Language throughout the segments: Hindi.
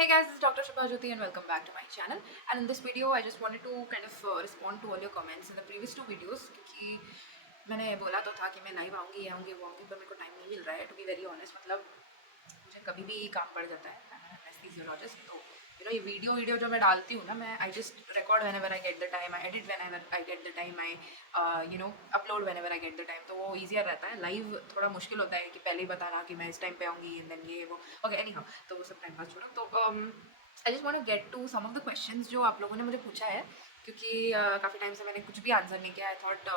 Hey guys, this is Dr. Shubha Jyoti and welcome back to my channel. And in this video, I just wanted to kind of respond to all your comments in the previous two videos क्योंकि मैंने बोला तो था कि मैं लाइव आऊँगी वो आऊँगी पर मेरे को टाइम नहीं मिल रहा है टू बी वेरी ऑनेस्ट मतलब मुझे कभी भी काम पड़ जाता है एनेस्थीसियोलॉजिस्ट तो ये वीडियो जो मैं डालती हूँ ना मैं I just record when ever I get the time I edit when ever I get the time I upload when ever I get the time तो वो ईजियर रहता है लाइव थोड़ा मुश्किल होता है कि पहले ही बताना कि मैं इस टाइम पे आऊँगी एंड देन ये वो ओके एनी हाउ तो वो सब टाइम पास छोड़ो तो I just want to get to some of the questions जो आप लोगों ने मुझे पूछा है क्योंकि काफ़ी टाइम से मैंने कुछ भी आंसर नहीं किया I thought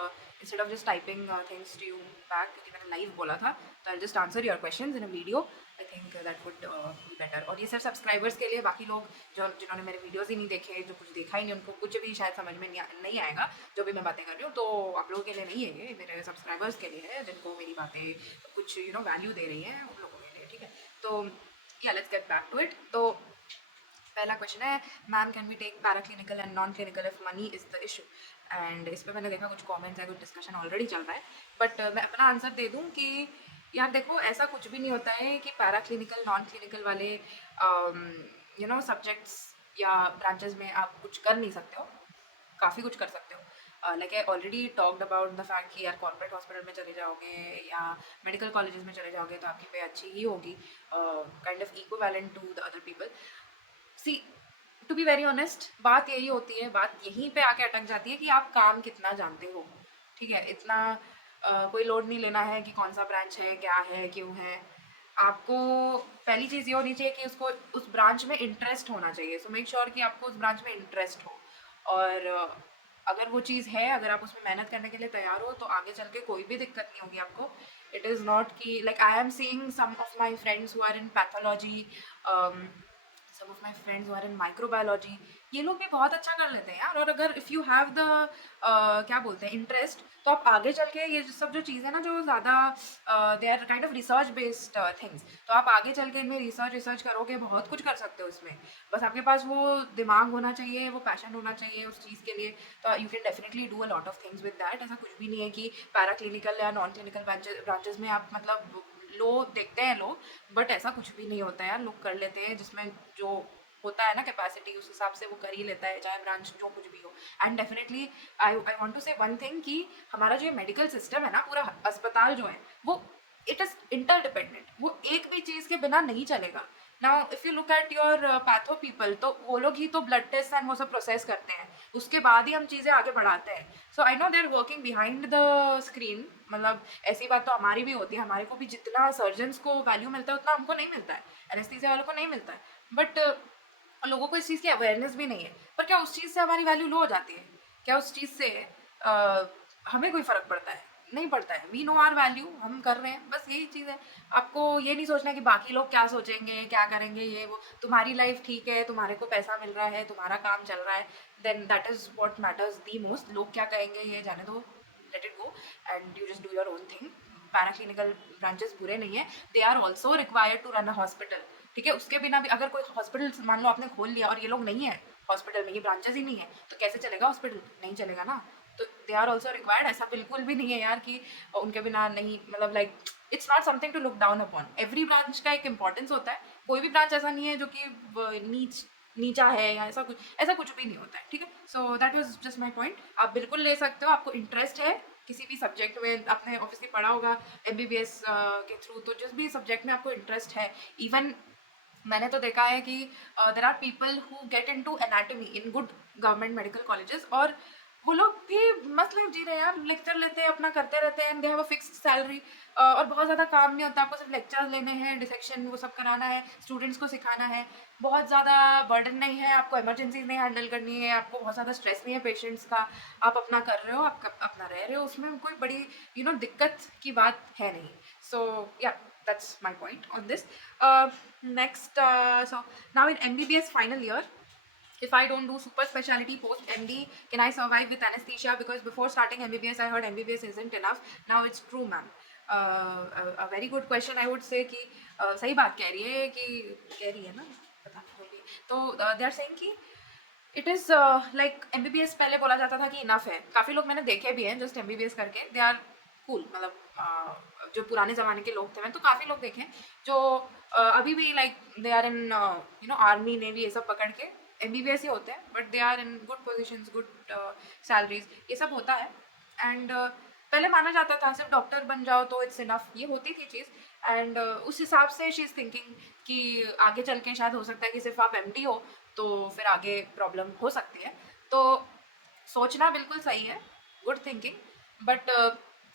instead of just typing things to you back क्योंकि मैंने लाइव बोला था तो I just answer your questions in a video I think that would be better और ये सिर्फ सब्सक्राइबर्स के लिए बाकी लोग जो जिन्होंने मेरे वीडियोस ही नहीं देखे जो कुछ देखा ही नहीं उनको कुछ भी शायद समझ में नहीं आएगा जो भी मैं बातें कर रही हूँ तो आप लोगों के लिए नहीं है ये मेरे सब्सक्राइबर्स के लिए है जिनको मेरी बातें कुछ वैल्यू दे रही हैं उन लोगों के लिए ठीक है तो या let's get back to it तो पहला क्वेश्चन है ma'am can we take para clinical and non clinical if money is the issue and इस पर मैंने देखा कुछ कमेंट्स है कुछ डिस्कशन ऑलरेडी चल रहा है बट मैं अपना आंसर दे दूं कि यार देखो ऐसा कुछ भी नहीं होता है कि पैरा क्लिनिकल नॉन क्लिनिकल वाले सब्जेक्ट्स या ब्रांचेस में आप कुछ कर नहीं सकते हो काफ़ी कुछ कर सकते हो like I already talked about the fact कि यार कॉर्पोरेट हॉस्पिटल में चले जाओगे या मेडिकल कॉलेजेस में चले जाओगे तो आपकी पे अच्छी ही होगी kind of equivalent to the other people see to be very honest बात यही होती है बात यहीं पे आके अटक जाती है कि आप काम कितना जानते हो ठीक है इतना कोई लोड नहीं लेना है कि कौन सा ब्रांच है क्या है क्यों है आपको पहली चीज़ ये होनी चाहिए कि उसको उस ब्रांच में इंटरेस्ट होना चाहिए सो मेक श्योर कि आपको उस ब्रांच में इंटरेस्ट हो और अगर वो चीज़ है अगर आप उसमें मेहनत करने के लिए तैयार हो तो आगे चल के कोई भी दिक्कत नहीं होगी आपको इट इज़ नॉट कि like I am seeing some of my friends who are in pathology some of my friends are in microbiology ये लोग भी बहुत अच्छा कर लेते हैं यार और अगर इफ़ यू हैव द क्या बोलते हैं इंटरेस्ट तो आप आगे चल के ये सब जो चीज़ें ना जो ज़्यादा they are kind of research based things तो आप आगे चल के इनमें रिसर्च करोगे बहुत कुछ कर सकते हो इसमें बस आपके पास वो दिमाग होना चाहिए वो पैशन होना चाहिए उस चीज़ के लिए तो you can definitely do a lot of things with that ऐसा कुछ भी नहीं है कि पैरा क्लिनिकल या नॉन क्लिनिकल ब्रांचेस में आप मतलब लो देखते हैं लोग बट ऐसा कुछ भी नहीं होता है यार लोग कर लेते हैं जिसमें जो होता है ना कैपेसिटी उस हिसाब से वो कर ही लेता है चाहे ब्रांच जो कुछ भी हो and definitely I want to say one thing कि हमारा जो मेडिकल सिस्टम है ना पूरा अस्पताल जो है वो इट इज़ इंटरडिपेंडेंट वो एक भी चीज़ के बिना नहीं चलेगा now if you look at your patho people तो वो लोग ही तो ब्लड टेस्ट एंड वो सब प्रोसेस करते हैं उसके बाद ही हम चीज़ें आगे बढ़ाते हैं so I know they are working behind the screen मतलब ऐसी बात तो हमारी भी होती है हमारे को भी जितना सर्जन्स को वैल्यू मिलता है उतना हमको नहीं मिलता है एनेस्थीसिया वालों को नहीं मिलता है बट लोगों को इस चीज़ की अवेयरनेस भी नहीं है पर क्या उस चीज़ से हमारी वैल्यू लो हो जाती है क्या उस चीज़ से हमें कोई फ़र्क पड़ता है नहीं पड़ता है वी नो आर वैल्यू हम कर रहे हैं बस यही चीज़ है आपको ये नहीं सोचना कि बाकी लोग क्या सोचेंगे क्या करेंगे ये वो तुम्हारी लाइफ ठीक है तुम्हारे को पैसा मिल रहा है तुम्हारा काम चल रहा है then that is what matters the most लोग क्या कहेंगे ये जाने दो let it go and you just do your own thing paraclinical branches बुरे नहीं है they are also required to run a hospital ठीक है उसके बिना भी अगर कोई हॉस्पिटल मान लो आपने खोल लिया और ये लोग नहीं है हॉस्पिटल में ये ब्रांचेस ही नहीं है तो कैसे चलेगा हॉस्पिटल नहीं चलेगा ना तो दे आर ऑल्सो रिक्वायर्ड ऐसा बिल्कुल भी नहीं है यार कि उनके बिना नहीं मतलब like it's not something to look down upon every branch का एक इंपॉर्टेंस होता है कोई भी ब्रांच ऐसा नहीं है जो कि नीचा है या ऐसा कुछ भी नहीं होता है ठीक है so that was just my point आप बिल्कुल ले सकते हो आपको इंटरेस्ट है किसी भी सब्जेक्ट में आपने ऑब्वियसली पढ़ा होगा MBBS के थ्रू तो जिस भी सब्जेक्ट में आपको इंटरेस्ट है इवन मैंने तो देखा है कि there are people who get into anatomy in good government medical colleges और वो लोग भी मस्त लाइफ जी रहे हैं यार लेक्चर लेते हैं अपना करते रहते हैं they have a fixed salary और बहुत ज़्यादा काम नहीं होता आपको सिर्फ लेक्चर्स लेने हैं डिसेक्शन वो सब कराना है स्टूडेंट्स को सिखाना है बहुत ज़्यादा बर्डन नहीं है आपको इमरजेंसीज नहीं हैंडल करनी है आपको बहुत ज़्यादा स्ट्रेस नहीं है पेशेंट्स का आप अपना कर रहे हो आप अपना रह रहे हो उसमें कोई बड़ी दिक्कत की बात है नहीं सो या that's my point on this. Next, so now in MBBS final year, if I don't do super specialty post MD, can I survive with anesthesia? Because before starting MBBS, I heard MBBS isn't enough. Now it's true, ma'am. A very good question. I would say कि सही बात कह रही है ना पता नहीं होगी तो they are saying कि इट इज़ लाइक MBBS पहले बोला जाता था कि इनफ है काफ़ी लोग मैंने देखे भी हैं जस्ट MBBS करके दे आर कूल, मतलब जो पुराने ज़माने के लोग थे, मैंने तो काफ़ी लोग देखे हैं जो अभी भी like they are in army navy ये सब पकड़ के एमबीबीएस ही होते हैं, but they are in good positions, good salaries, ये सब होता है। एंड पहले माना जाता था सिर्फ डॉक्टर बन जाओ तो इट्स इनफ, ये होती थी चीज़। एंड उस हिसाब से शी इज़ थिंकिंग कि आगे चल के शायद हो सकता है कि सिर्फ आप एमडी हो तो फिर आगे प्रॉब्लम हो सकती है। तो सोचना बिल्कुल सही है, गुड थिंकिंग। बट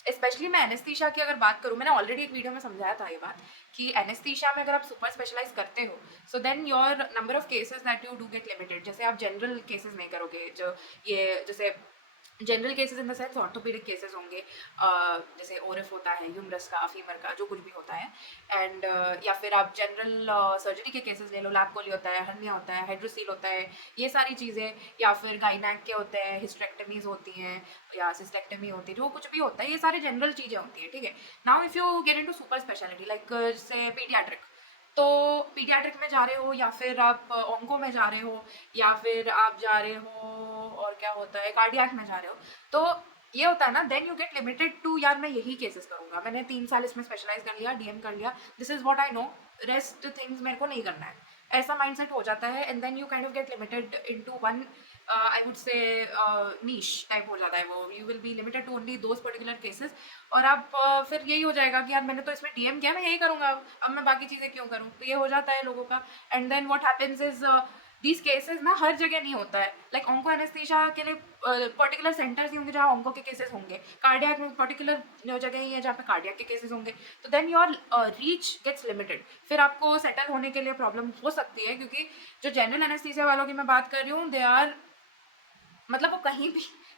स्पेशली मैं एनेस्थीसिया की अगर बात करूँ, मैंने ऑलरेडी एक वीडियो में समझाया था ये बात कि एनेस्थीसिया में अगर आप सुपर स्पेशलाइज करते हो so then your number of cases that you do get limited. जैसे आप जनरल केसेस नहीं करोगे, जो ये जैसे general cases in the sense orthopaedic cases होंगे, जैसे ओरफ होता है, ह्यूमरस का, फीमर का, जो कुछ भी होता है। एंड या फिर आप जनरल सर्जरी के केसेस ले लो, लैप कोली होता है, हर्निया होता है, हाइड्रोसील होता है, ये सारी चीज़ें। या फिर गाइनैक के होते हैं, हिस्टेक्टमीज होती हैं या सिस्टेक्टमी होती है, जो कुछ भी होता है, ये सारी जनरल चीज़ें होती हैं, ठीक है। Now if you get into super speciality like जैसे पीडियाट्रिक, तो पीडियाट्रिक में जा रहे हो या फिर आप ऑन्को में जा रहे हो या फिर आप जा रहे हो और क्या होता है कार्डियक में जा रहे हो, तो ये होता है ना, then you get limited to यार मैं यही केसेस करूंगा, मैंने 3 साल इसमें स्पेशलाइज कर लिया, डीएम कर लिया, this is what I know, rest things मेरे को नहीं करना है, ऐसा माइंडसेट हो जाता है। And then you kind of get limited into one, I would say niche type हो जाता है वो, you will be limited to only those particular cases. और आप फिर यही हो जाएगा कि यार मैंने तो इसमें डीएम किया, मैं यही करूंगा, अब मैं बाकी चीज़ें क्यों करूँ, तो ये हो जाता है लोगों का। And then what happens is these cases ना हर जगह नहीं होता है, लाइक ऑन्को एनेस्थीसिया के लिए पर्टिकुलर सेंटर्स ही होंगे जहाँ ऑन्को के केसेस होंगे, कार्डियक में पर्टिकुलर जगह ही है जहाँ पे कार्डियक के केसेस होंगे, तो then your reach gets limited, फिर आपको सेटल होने के लिए प्रॉब्लम हो सकती है। क्योंकि जो जनरल एनेस्थीसिया वालों की मैं बात कर रही हूँ, दे आर मतलब वो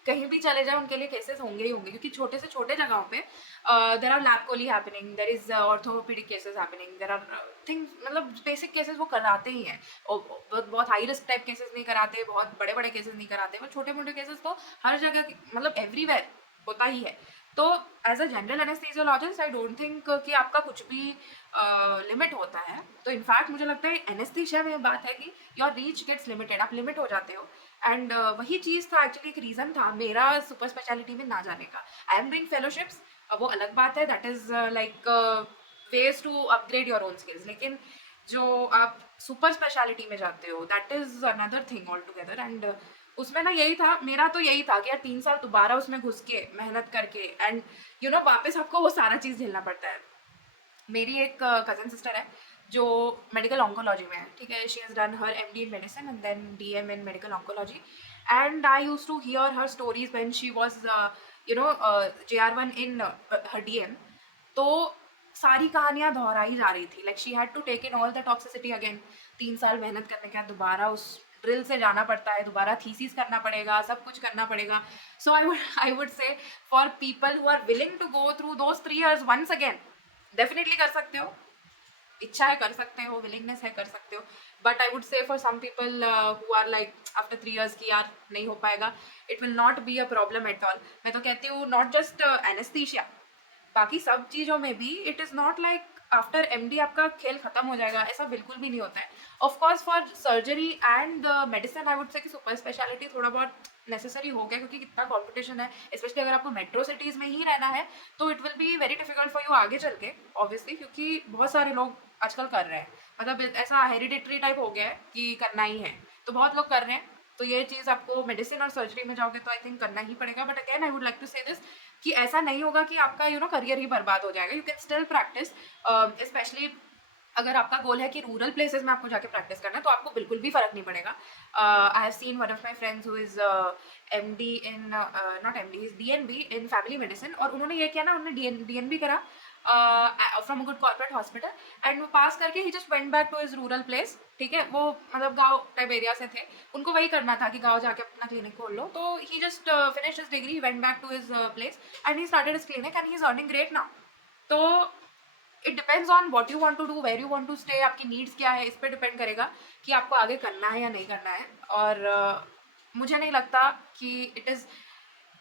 कहीं भी चले जाए उनके लिए केसेस होंगे ही होंगे, क्योंकि छोटे से छोटे जगहों पे there are lap chole happening, there is orthopaedic cases happening, there are things, मतलब बेसिक केसेस वो कराते ही हैं। और बहुत हाई रिस्क टाइप केसेस नहीं कराते, बहुत बड़े बड़े केसेस नहीं कराते, वो छोटे मोटे केसेस तो हर जगह मतलब एवरीवेयर होता ही है। तो as a general anaesthesiologist I don't think कि आपका कुछ भी लिमिट होता है। तो इनफैक्ट मुझे लगता है एनेस्थीसिया में बात है कि योर रीच गेट्स लिमिटेड, आप लिमिट हो जाते हो। एंड वही चीज़ था एक्चुअली, एक रीज़न था मेरा सुपर स्पेशलिटी में ना जाने का। आई एम डूइंग फेलोशिप्स, वो अलग बात है, that is like ways to upgrade your own skills, लेकिन जो आप सुपर स्पेशलिटी में जाते हो that is another thing altogether. And उसमें ना यही था, मेरा तो यही था कि यार 3 साल दोबारा उसमें घुस के मेहनत करके एंड वापस आपको वो सारा चीज़ झेलना पड़ता है। मेरी एक कज़न सिस्टर है जो मेडिकल ऑन्कोलॉजी में है, ठीक है, she has done her MD in medicine and then DM in medical oncology. And I used to hear her stories when she was JR1 in her DM. तो सारी कहानियाँ दोहराई जा रही थी, like she had to take in all the toxicity again. 3 साल मेहनत करने के बाद दोबारा उस ड्रिल से जाना पड़ता है, दोबारा थीसिस करना पड़ेगा, सब कुछ करना पड़ेगा। So I would say for people who are willing to go through those 3 years once again, definitely कर सकते हो, इच्छा है कर सकते हो, विलिंगनेस है कर सकते हो। But I would say for some people who are like after 3 years की यार नहीं हो पाएगा, it will not be a problem at all. मैं तो कहती हूँ नॉट जस्ट एनेस्थीसिया, बाकी सब चीज़ों में भी it is not like after MD आपका खेल खत्म हो जाएगा, ऐसा बिल्कुल भी नहीं होता है। Of course for surgery and medicine I would से कि सुपर स्पेशलिटी थोड़ा बहुत नेसेसरी हो गया, क्योंकि कितना कंपटीशन है, स्पेशली अगर आपको मेट्रो सिटीज़ में ही रहना है तो it will be very difficult for you आगे चल के, ऑब्वियसली, क्योंकि बहुत सारे लोग आजकल कर रहे हैं, मतलब ऐसा हेरिडिटरी टाइप हो गया है कि करना ही है, तो बहुत लोग कर रहे हैं। तो ये चीज़ आपको मेडिसिन और सर्जरी में जाओगे तो आई थिंक करना ही पड़ेगा। But again I would like to say this कि ऐसा नहीं होगा कि आपका करियर ही बर्बाद हो जाएगा, you can still practice, specially अगर आपका गोल है कि रूरल प्लेसेस में आपको जाके प्रैक्टिस करना है तो आपको बिल्कुल भी फर्क नहीं पड़ेगा। I have seen one of my friends who is MD in not MD is DNB in family medicine, और उन्होंने ये किया ना, उन्होंने डीएनबी करा from a good corporate hospital, and वो पास करके ही just went back to his rural place, ठीक है, वो मतलब गांव टाइप एरिया से थे, उनको वही करना था कि गांव जाके अपना क्लिनिक खोल लो, तो he just finish his degree, went back to his place and he started his clinic and he is earning great now. तो it depends on what you want to do, where you want to stay, आपकी नीड्स क्या है, इस पर डिपेंड करेगा कि आपको आगे करना है या नहीं करना है। और मुझे नहीं लगता कि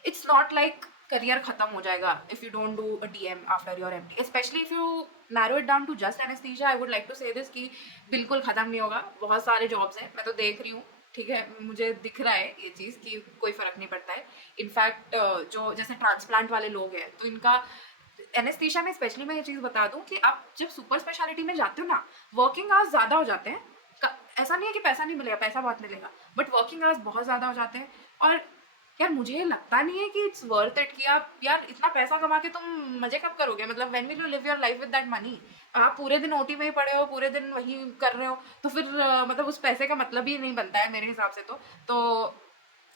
इट्स नॉट लाइक करियर खत्म हो जाएगा if you don't do a DM after your MD, especially if you narrow it down to just anaesthesia. I would like to say this कि बिल्कुल खत्म नहीं होगा, बहुत सारे जॉब्स हैं, मैं तो देख रही हूँ ठीक है, मुझे दिख रहा है ये चीज़ कि कोई फ़र्क नहीं पड़ता है। इनफैक्ट जो जैसे ट्रांसप्लांट वाले लोग हैं तो इनका एनेस्थीसिया में स्पेशली मैं ये चीज़ बता दूं कि आप जब सुपर स्पेशलिटी में जाते हो ना, वर्किंग आवर्स ज़्यादा हो जाते हैं। ऐसा नहीं है कि पैसा नहीं मिलेगा, पैसा बहुत मिलेगा, बट वर्किंग आवर्स बहुत ज़्यादा हो जाते हैं। और यार मुझे लगता नहीं है कि इट्स वर्थ इट कि आप यार इतना पैसा कमा के तुम मजे कब करोगे, मतलब when will you live your life with that money. आप पूरे दिन ओटी में ही पड़े हो, पूरे दिन वही कर रहे हो, तो फिर मतलब उस पैसे का मतलब ही नहीं बनता है मेरे हिसाब से। तो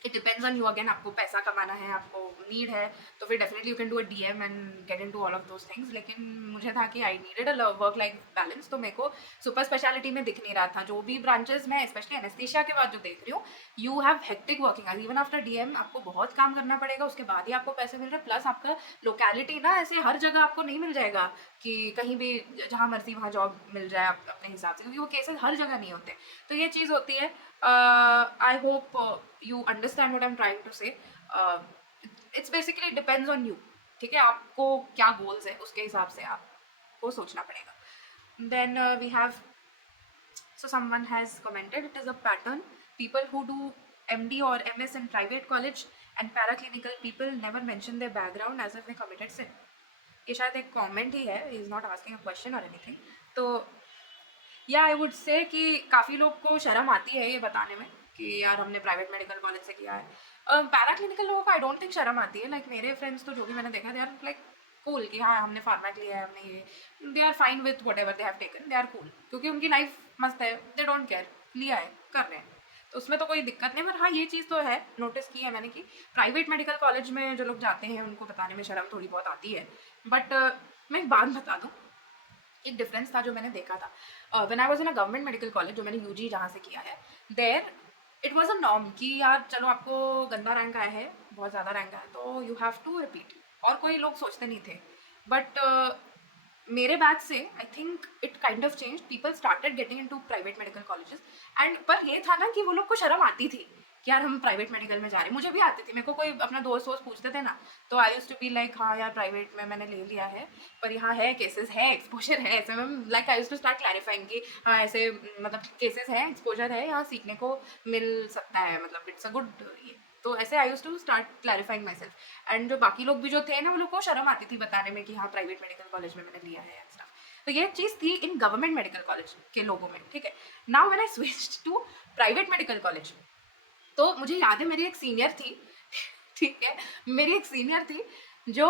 it depends on you again, आपको पैसा कमाना है, आपको नीड है, तो फिर definitely you can do a DM and get into all of those things. लेकिन मुझे था कि I needed a work life balance, तो मेरे को सुपर स्पेशलिटी में दिख नहीं रहा था। जो भी ब्रांचेस में स्पेशली एनेस्थीसिया के बाद जो देख रही हूँ, you have hectic working hours, even after DM आपको बहुत काम करना पड़ेगा, उसके बाद ही आपको पैसे मिल रहे हैं। प्लस आपका लोकेलिटी ना ऐसे हर जगह आपको नहीं मिल जाएगा कि कहीं भी जहाँ मर्जी वहाँ जॉब मिल जाए अपने हिसाब से, क्योंकि वो केसेस हर जगह नहीं होते। तो ये चीज़ होती है। I hope you understand what I'm trying to say. It's basically depends on you. ठीक है, आपको क्या गोल्स है उसके हिसाब से आपको सोचना पड़ेगा। Then we have, so someone has commented, it is a pattern. People who do MD or MS in private college and paraclinical people never mention their background as if they committed sin. ये शायद एक कमेंट ही है, he is not asking a question or anything. तो या आई वुड से कि काफ़ी लोग को शर्म आती है ये बताने में कि यार हमने प्राइवेट मेडिकल कॉलेज से किया है। पैराक्लिनिकल लोगों को आई डोंट थिंक शर्म आती है। लाइक मेरे फ्रेंड्स तो जो भी मैंने देखा, दे आर लाइक कूल कि हाँ हमने फार्मेट लिया है, हमने ये, they are fine with whatever they have taken, they are cool, क्योंकि उनकी लाइफ मस्त है, दे डोंट केयर, लिया है कर रहे हैं, तो उसमें तो कोई दिक्कत नहीं। पर हाँ ये चीज़ तो है, नोटिस की है मैंने कि प्राइवेट मेडिकल कॉलेज में जो लोग जाते हैं उनको बताने में शर्म थोड़ी बहुत आती है। बट मैं एक बात बता दूँ, एक डिफरेंस था जो मैंने देखा था when I was in a government medical college, जो मैंने यूजी जहाँ से किया है, there it was a norm कि यार चलो आपको गंदा रैंक आया है, बहुत ज़्यादा रैंक आया, तो यू हैव टू रिपीट, और कोई लोग सोचते नहीं थे। बट मेरे बैच से I think it kind of change, people started getting into private medical colleges. And पर ये था ना कि वो लोग को शर्म आती थी कि यार हम प्राइवेट मेडिकल में जा रहे हैं, मुझे भी आती थी, मेरे को कोई अपना दोस्त वोस्त पूछते थे ना, तो I used to be like हाँ यार प्राइवेट में मैंने ले लिया है, पर यहाँ है केसेस है, एक्सपोजर है, ऐसे में like I used to start clarifying कि हाँ ऐसे मतलब केसेस है, एक्सपोजर है, यहाँ सीखने को मिल सकता है, मतलब इट्स अ गुड ये। तो ऐसे I used to start clarifying myself. And जो बाकी लोग भी जो थे ना, वो लोग को शर्म आती थी बताने में कि हाँ प्राइवेट मेडिकल कॉलेज में मैंने लिया है एंड स्टफ। तो ये चीज़ थी इन गवर्नमेंट मेडिकल कॉलेज के लोगों में, ठीक है। Now when I switched to private medical college, तो मुझे याद है मेरी एक सीनियर थी ठीक है, मेरी एक सीनियर थी जो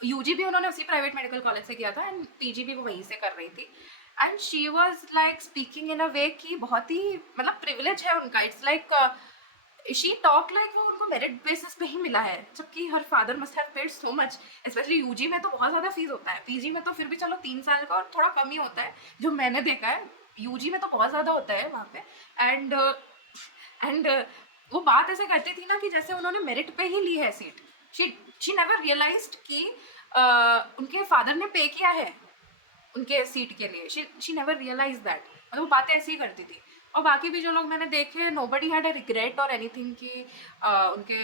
यूजी भी उन्होंने उसी प्राइवेट मेडिकल कॉलेज से किया था एंड पीजी भी वो वहीं से कर रही थी। And she was like speaking in a way कि बहुत ही मतलब प्रिविलेज है उनका, it's like she talk like वो उनको मेरिट बेसिस पे ही मिला है, जबकि her father must have paid so much. Specially UG में तो बहुत ज़्यादा फीस होता है, पीजी में तो फिर भी चलो 3 साल का और थोड़ा कम ही होता है जो मैंने देखा है, यूजी में तो बहुत ज़्यादा होता है वहाँ पे। एंड वो बात ऐसे करती थी ना कि जैसे उन्होंने मेरिट पे ही ली है सीट। शी नेवर रियलाइज्ड कि उनके फादर ने पे किया है उनके सीट के लिए। शी नेवर रियलाइज दैट, मतलब वो बातें ऐसी ही करती थी। और बाकी भी जो लोग मैंने देखे, नोबडी हैड अ रिग्रेट और एनीथिंग कि उनके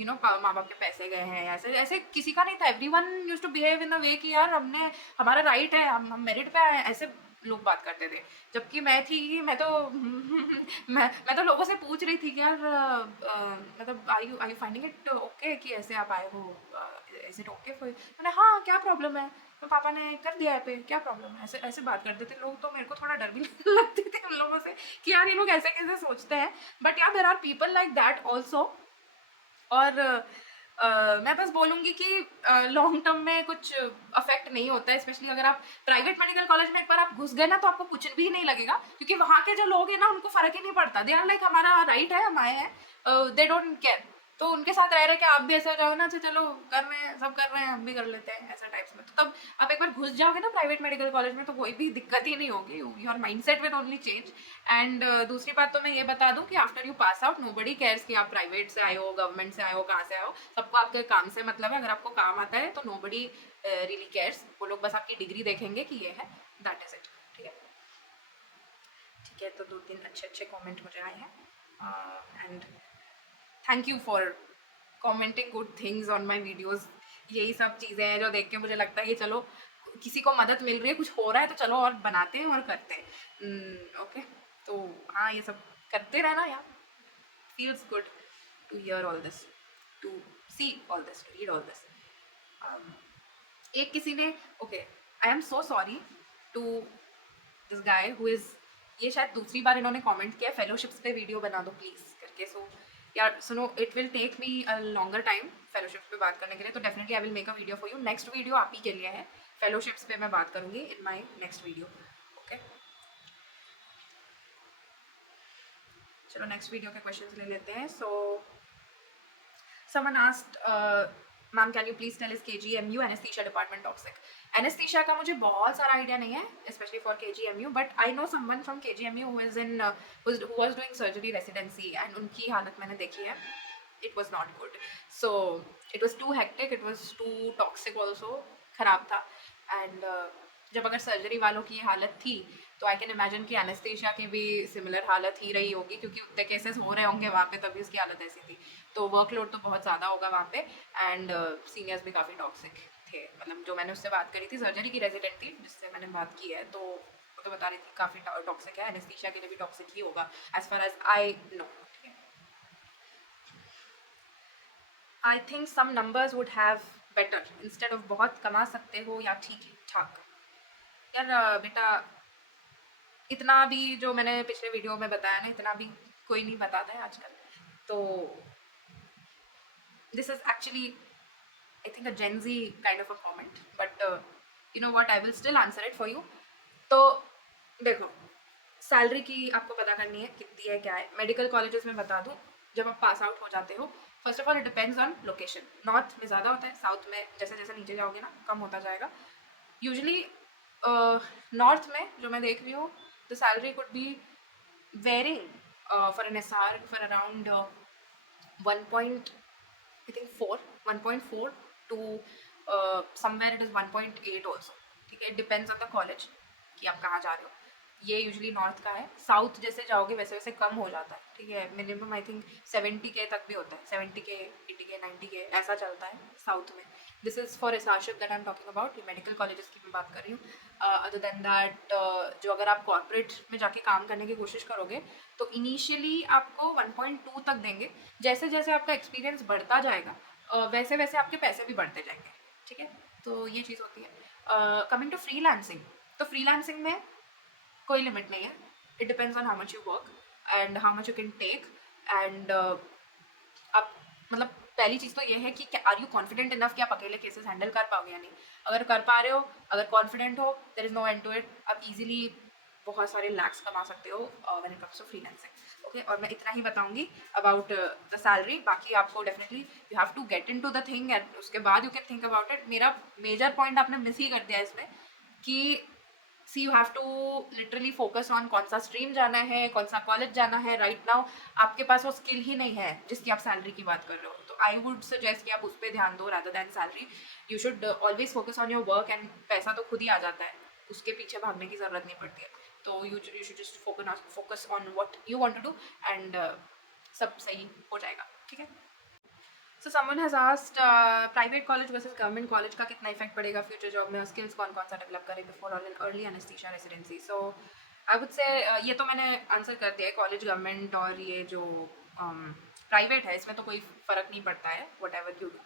यू नो माँ बाप के पैसे गए हैं, ऐसे ऐसे किसी का नहीं था। Everyone used to behave in a way कि यार हमने हमारा राइट है, हम मेरिट पे आए हैं, ऐसे लोग बात करते थे। जबकि मैं तो मैं तो लोगों से पूछ रही थी कि यार मतलब आई यू फाइंडिंग इट ओके कि ऐसे आप आए हो, इज इट ओके फॉर, मैंने हाँ क्या प्रॉब्लम है, तो पापा ने कर दिया है पे, क्या प्रॉब्लम है, ऐसे ऐसे बात करते थे लोग। तो मेरे को थोड़ा डर भी लगती थी उन लोगों से कि यार ये लोग ऐसे कैसे सोचते हैं। बट यार there are people like that also. और मैं बस बोलूँगी कि लॉन्ग टर्म में कुछ अफेक्ट नहीं होता है, स्पेशली अगर आप प्राइवेट मेडिकल कॉलेज में एक बार आप घुस गए ना, तो आपको कुछ भी नहीं लगेगा, क्योंकि वहाँ के जो लोग हैं ना उनको फ़र्क ही नहीं पड़ता। दे आर लाइक हमारा राइट है, हम आए हैं, दे डोंट केयर। तो उनके साथ रह रहे कि आप भी ऐसा जाओ ना, अच्छा चलो कर रहे हैं, सब कर रहे हैं, हम भी कर लेते हैं, ऐसा टाइप्स में। तो तब आप एक बार घुस जाओगे ना प्राइवेट मेडिकल कॉलेज में, तो कोई भी दिक्कत ही नहीं होगी, your mind set will only change. And दूसरी बात तो मैं ये बता दूं कि after you pass out nobody cares कि आप प्राइवेट से आए हो, गवर्नमेंट से आए हो, कहाँ से आए हो, सबको आपके काम से मतलब है। अगर आपको काम आता है तो नोबडी रियली केयर्स, वो लोग बस आपकी डिग्री देखेंगे कि ये है, दैट इज इट। ठीक है, ठीक है। तो 2-3 अच्छे अच्छे कमेंट मुझे आए हैं and thank you for commenting good things on my videos. यही सब चीज़ें हैं जो देख के मुझे लगता है कि चलो किसी को मदद मिल रही है, कुछ हो रहा है, तो चलो और बनाते हैं और करते हैं। ओके, तो हाँ ये सब करते रहना यार, feels good to hear all this, to see all this, to read all this. एक किसी ने okay, I am so sorry to this guy who is, ये शायद दूसरी बार इन्होंने कमेंट किया फेलोशिप्स पे वीडियो बना दो प्लीज़ करके. सो यार सुनो, it will take me a longer time fellowships पे बात करने के लिए, तो definitely I will make a video for you. Next video आप ही के लिए है, फेलोशिप्स पे मैं बात करूँगी in my next video. Okay, चलो नेक्स्ट वीडियो के क्वेश्चंस ले लेते हैं. So someone asked, ma'am can you please tell is KGMU anaesthesia department toxic. Anaesthesia का मुझे बहुत सारा आइडिया नहीं है, especially for KGMU, but I know someone from KGMU who is in who was doing surgery residency, and उनकी हालत मैंने देखी है. It was not good. So it was too hectic, it was too toxic also, खराब था. एंड जब अगर सर्जरी वालों की हालत थी तो आई कैन इमेजिन कि एनेस्थीसिया की भी सिमिलर हालत ही रही होगी, क्योंकि उतने केसेस हो रहे होंगे वहाँ पे, तभी उसकी हालत ऐसी थी. तो वर्कलोड तो बहुत ज़्यादा होगा वहाँ पे, एंड सीनियर्स भी काफ़ी टॉक्सिक थे. मतलब जो मैंने उससे बात करी थी, सर्जरी की रेजिडेंट थी जिससे मैंने बात की है, तो वो तो बता रही थी काफ़ी टॉक्सिक है. एनेस्थीसिया के लिए भी टॉक्सिक ही होगा as far as I know. I think some numbers would have better instead of बहुत कमा सकते हो या ठीक ठाक. यार बेटा, इतना भी जो मैंने पिछले वीडियो में बताया ना, इतना भी कोई नहीं बताता है आजकल. तो this is actually I think a Gen Z kind of a comment, but you know what, I will still answer it for you. तो देखो, सैलरी की आपको पता करनी है कितनी है क्या है. मेडिकल कॉलेजेस में बता दूँ, जब आप पास आउट हो जाते हो, first of all it depends on location. North में ज़्यादा होता है, साउथ में जैसे जैसे नीचे जाओगे ना कम होता जाएगा. यूजली नॉर्थ में जो मैं देख रही हूँ, the salary could be varying for an SR for around 1.4 to somewhere it is 1.8 also. ठीक है, it depends on the college कि आप कहाँ जा रहे हो. ये यूजली नॉर्थ का है. साउथ जैसे जाओगे वैसे वैसे कम हो जाता है. ठीक है, मिनिमम आई थिंक 70K तक भी होता है, 70K 80K 90K ऐसा चलता है साउथ में. This is for SRship that I am talking about. Medical colleges की मैं बात कर रही हूँ. अदर देन दैट, जो अगर आप कॉर्पोरेट में जाके काम करने की कोशिश करोगे तो इनिशियली आपको 1.2 तक देंगे. जैसे जैसे आपका एक्सपीरियंस बढ़ता जाएगा वैसे वैसे आपके पैसे भी बढ़ते जाएंगे. ठीक है, तो ये चीज़ होती है. कमिंग टू फ्रीलांसिंग, तो फ्रीलांसिंग में कोई लिमिट नहीं है. It depends on how much you work and how much you can take. And आप मतलब पहली चीज़ तो ये है कि आर यू कॉन्फिडेंट इनफ कि आप अकेले केसेस हैंडल कर पाओगे या नहीं. अगर कर पा रहे हो, अगर कॉन्फिडेंट हो, there is no end to it. आप इजीली बहुत सारे लैक्स कमा सकते हो when it comes to freelancing. Okay, और मैं इतना ही बताऊंगी अबाउट द सैलरी. बाकी आपको definitely you have to get into the thing and उसके बाद you can think about it. मेरा मेजर पॉइंट आपने मिस ही कर दिया इसमें कि see you have to literally focus on कौन सा स्ट्रीम जाना है, कौन सा कॉलेज जाना है. राइट नाउ आपके पास वो स्किल ही नहीं है जिसकी आप सैलरी की बात कर रहे हो. तो आई वुड सजेस्ट कि आप उस पर ध्यान दो rather than salary. You should always focus on your work and पैसा तो खुद ही आ जाता है, उसके पीछे भागने की ज़रूरत नहीं पड़ती है. तो you should just focus on what you want to do and सब सही हो जाएगा. ठीक है. So someone has asked, private college versus government college का कितना इफेक्ट पड़ेगा फ्यूचर जॉब में, स्किल्स कौन कौन सा डेवलप करें before all in early anaesthesia residency. So I would से ये तो मैंने आंसर कर दिया है. कॉलेज गवर्नमेंट और ये जो प्राइवेट है इसमें तो कोई फ़र्क नहीं पड़ता है, वट एवर यू डू.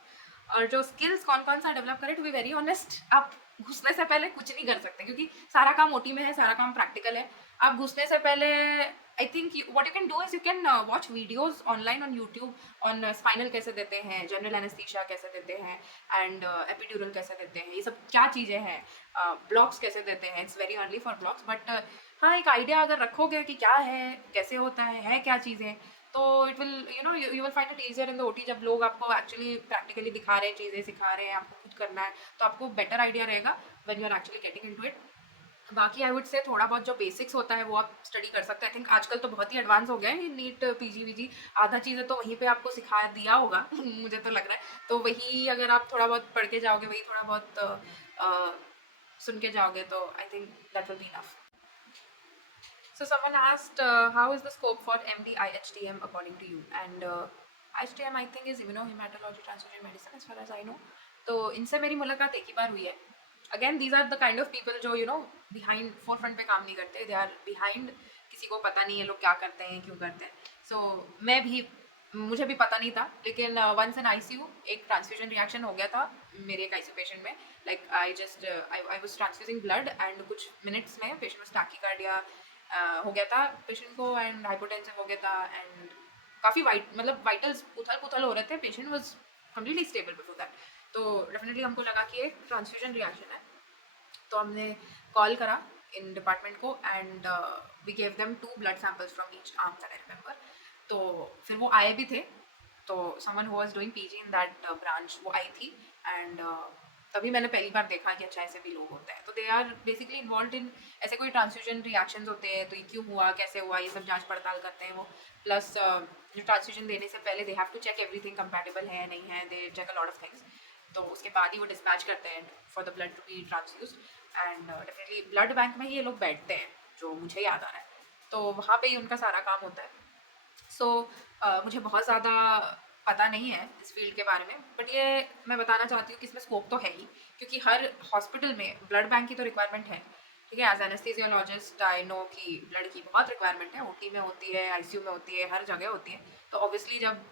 और जो स्किल्स कौन कौन सा डेवलप करें, टू बी वेरी ऑनेस्ट, आप घुसने से पहले कुछ नहीं कर सकते क्योंकि सारा काम OT में है, सारा काम प्रैक्टिकल है. आप घुसने से पहले I think what you can do is you can watch videos online on YouTube on spinal कैसे देते हैं, जनरल एनेस्थीसिया कैसे देते हैं, एंड एपिड्यूरल कैसे देते हैं, ये सब क्या चीज़ें हैं, ब्लॉक्स कैसे देते हैं. It's very early for blocks, but हाँ एक आइडिया अगर रखोगे कि क्या है, कैसे होता है क्या चीज़ें, तो it will you will find it easier in the OT. जब लोग आपको एक्चुअली प्रैक्टिकली दिखा रहे हैं, चीज़ें सिखा रहे हैं, आपको खुद करना है, तो आपको बेटर आइडिया रहेगा when you are actually getting into it. बाकी आई वुड से थोड़ा बहुत जो बेसिक्स होता है वो आप स्टडी कर सकते हैं. आई थिंक आजकल तो बहुत ही एडवांस हो गया है नीट PG आधा चीज़ें तो वहीं पे आपको सिखा दिया होगा मुझे तो लग रहा है. तो वही अगर आप थोड़ा बहुत पढ़ के जाओगे, वही थोड़ा बहुत सुन के जाओगे, तो आई think that will be enough. So someone asked, how is the scope for MD IHTM according to you? And IHTM I think is immunohematology transfusion medicine as far as I know. तो इनसे मेरी मुलाकात एक ही बार हुई है. Again these are the kind of people जो बिहाइंड फोर फ्रंट पे काम नहीं करते. दे आर बिहाइंड किसी को पता नहीं है लोग क्या करते हैं क्यों करते हैं. सो मुझे भी पता नहीं था, लेकिन वंस इन आईसीयू एक ट्रांसफ्यूजन रिएक्शन हो गया था मेरे एक आईसीयू पेशेंट में. Like I was transfusing blood and कुछ मिनट्स में पेशेंट में टैकीकार्डिया हो गया था पेशेंट को, एंड हाइपोटेंसिव हो गया था, एंड काफ़ी मतलब वाइटल्स उथल पुथल हो रहे थे. Patient was completely stable before that. तो डेफिनेटली हमको लगा कि एक ट्रांसफ्यूजन रिएक्शन है. तो हमने कॉल करा इन डिपार्टमेंट को and we gave them 2 blood samples from each arm that I remember. तो फिर वो आए भी थे. तो someone who was doing PG in that branch वो आई थी, एंड तभी मैंने पहली बार देखा कि अच्छा ऐसे भी लोग होते हैं. तो they are basically involve in ऐसे कोई ट्रांसफ्यूजन रिएक्शंस होते हैं. तो ये क्यों हुआ, कैसे हुआ, ये सब जांच पड़ताल करते हैं वो. प्लस जो ट्रांसफ्यूजन देने से पहले they have to check everything compatible है नहीं है. They check a lot of things. तो उसके बाद ही वो डिस्पैच करते हैं for the blood to be transfuse. And definitely blood bank में ही ये लोग बैठते हैं जो मुझे याद आ रहा है. तो वहाँ पे ही उनका सारा काम होता है. सो मुझे बहुत ज़्यादा पता नहीं है इस फील्ड के बारे में, बट ये मैं बताना चाहती हूँ कि इसमें स्कोप तो है ही, क्योंकि हर हॉस्पिटल में ब्लड बैंक की तो रिक्वायरमेंट है. ठीक है, एज एनेस्थीसियोलॉजिस्ट आई नो कि ब्लड की बहुत रिक्वायरमेंट है. ओटी में होती है, आईसीयू में होती है, हर जगह होती है. तो ऑब्वियसली जब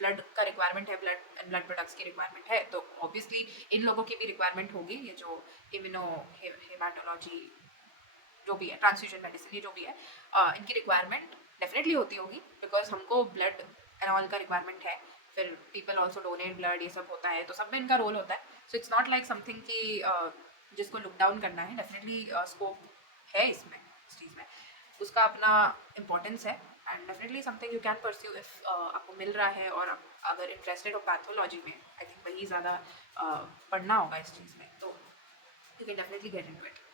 ब्लड का रिक्वायरमेंट है, ब्लड एंड ब्लड प्रोडक्ट्स की रिक्वायरमेंट है, तो ऑब्वियसली इन लोगों की भी रिक्वायरमेंट होगी. ये जो इम्यूनो हेमाटोलॉजी जो भी है, ट्रांसफ्यूजन मेडिसिन, ये जो भी है, इनकी रिक्वायरमेंट डेफिनेटली होती होगी, बिकॉज हमको ब्लड एंड ऑल का रिक्वायरमेंट है. फिर पीपल ऑल्सो डोनेट ब्लड, ये सब होता है, तो सब में इनका रोल होता है. So it's not like something कि जिसको लुक डाउन करना है. डेफिनेटली स्कोप है इसमें, इस चीज़ में उसका अपना इम्पोर्टेंस है. And definitely something you can pursue if आपको मिल रहा है, और आप अगर इंटरेस्टेड हो पैथोलॉजी में, आई थिंक वही ज़्यादा पढ़ना होगा इस चीज़ में. तो you can definitely get into it.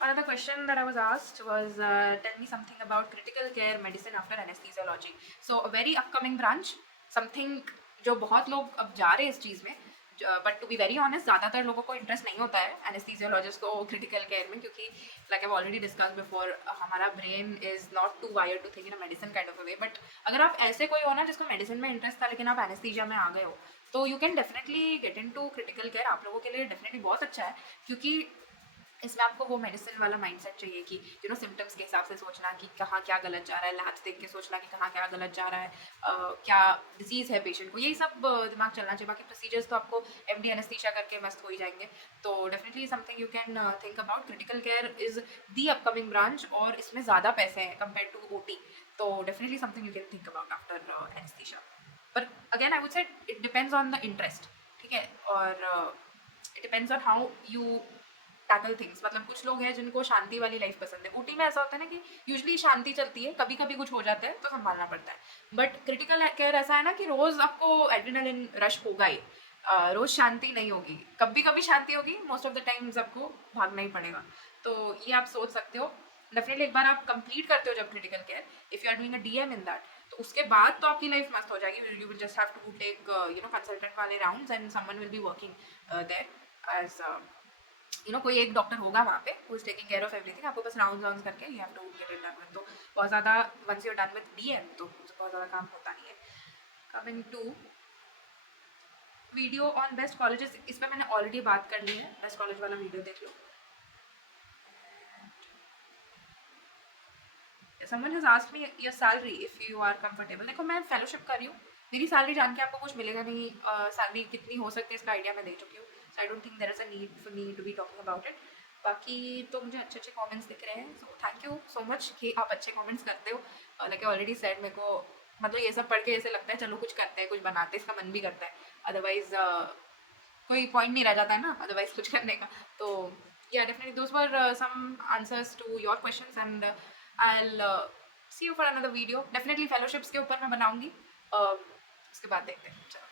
Another question that I was asked was, tell me something about critical care medicine after anesthesiology. So a very upcoming branch, something जो बहुत लोग अब जा रहे हैं इस चीज़ में, but to be very honest ज़्यादातर लोगों को इंटरेस्ट नहीं होता है एनेस्थीसियोलॉजिस्ट को क्रिटिकल केयर में, क्योंकि like I already discuss before, हमारा brain is not to wire to think in a medicine kind of a way. But अगर आप ऐसे कोई हो ना जिसको मेडिसिन में इंटरेस्ट था लेकिन आप एनेस्थीसिया में आ गए हो, तो you can definitely get into critical care. आप लोगों के लिए डेफिनेटली बहुत अच्छा है, क्योंकि इसमें आपको वो मेडिसिन वाला माइंडसेट चाहिए कि सिम्टम्स के हिसाब से सोचना कि कहाँ क्या गलत जा रहा है, लैब्स देख के सोचना कि कहाँ क्या गलत जा रहा है, क्या डिजीज़ है पेशेंट को, यही सब दिमाग चलना चाहिए. बाकी प्रोसीजर्स तो आपको एमडी एनेस्थीसिया करके मस्त हो ही जाएंगे. तो definitely something you can think about. Critical care is the upcoming branch, और इसमें ज़्यादा पैसे हैं कंपेयर टू ओटी. तो definitely something you can think about after anaesthesia. पर again I would say it depends on the interest. ठीक है, और it depends on how you tackle things. मतलब कुछ लोग हैं जिनको शांति वाली लाइफ पसंद है. ऊटी में ऐसा होता है ना कि यूजली शांति चलती है, कभी कभी कुछ हो जाता है तो संभालना पड़ता है. बट क्रिटिकल केयर ऐसा है ना कि रोज आपको एड्रेनलिन रश होगा ही, रोज शांति नहीं होगी. कभी कभी शांति होगी, मोस्ट ऑफ द टाइम्स आपको भागना ही पड़ेगा. तो ये आप सोच सकते हो. डेफिनेटली एक बार आप कंप्लीट करते हो जब critical care, if you are doing a DM in that, तो उसके बाद तो आपकी लाइफ मस्त हो जाएगी. You will just have to take consultant वाले rounds, and someone will be working there as कोई एक डॉक्टर होगा वहाँ पे who is taking care of everything. आपको बस राउंड करके you have to get it done with. तो बहुत ज़्यादा once you are done with DM तो बहुत ज़्यादा काम होता नहीं है. Coming to video on best colleges, इस पर मैंने ऑलरेडी बात कर ली है. बेस्ट कॉलेज वाला वीडियो देख लो. Someone has asked me your salary if you are comfortable. देखो मैं फेलोशिप कर रही हूँ, मेरी सैलरी जान के आपको कुछ मिलेगा नहीं. सैलरी कितनी हो सकती है इसका आइडिया मैं दे चुकी हूँ. So I don't think there is a need for me to be talking about it. बाकी तो मुझे अच्छे अच्छे कमेंट्स दिख रहे हैं, so thank you so much कि आप अच्छे कमेंट्स करते हो. लाइक आई ऑलरेडी सेड, मेरे को मतलब ये सब पढ़ के ऐसे लगता है चलो कुछ करते हैं, कुछ बनाते हैं, इसका मन भी करता है. अदरवाइज कोई पॉइंट नहीं रह जाता है ना अदरवाइज कुछ करने का. तो yeah, definitely those were some answers to your questions, and I'll see you for another video. Definitely fellowships के ऊपर मैं बनाऊंगी. उसके बाद देखते हैं. चलो.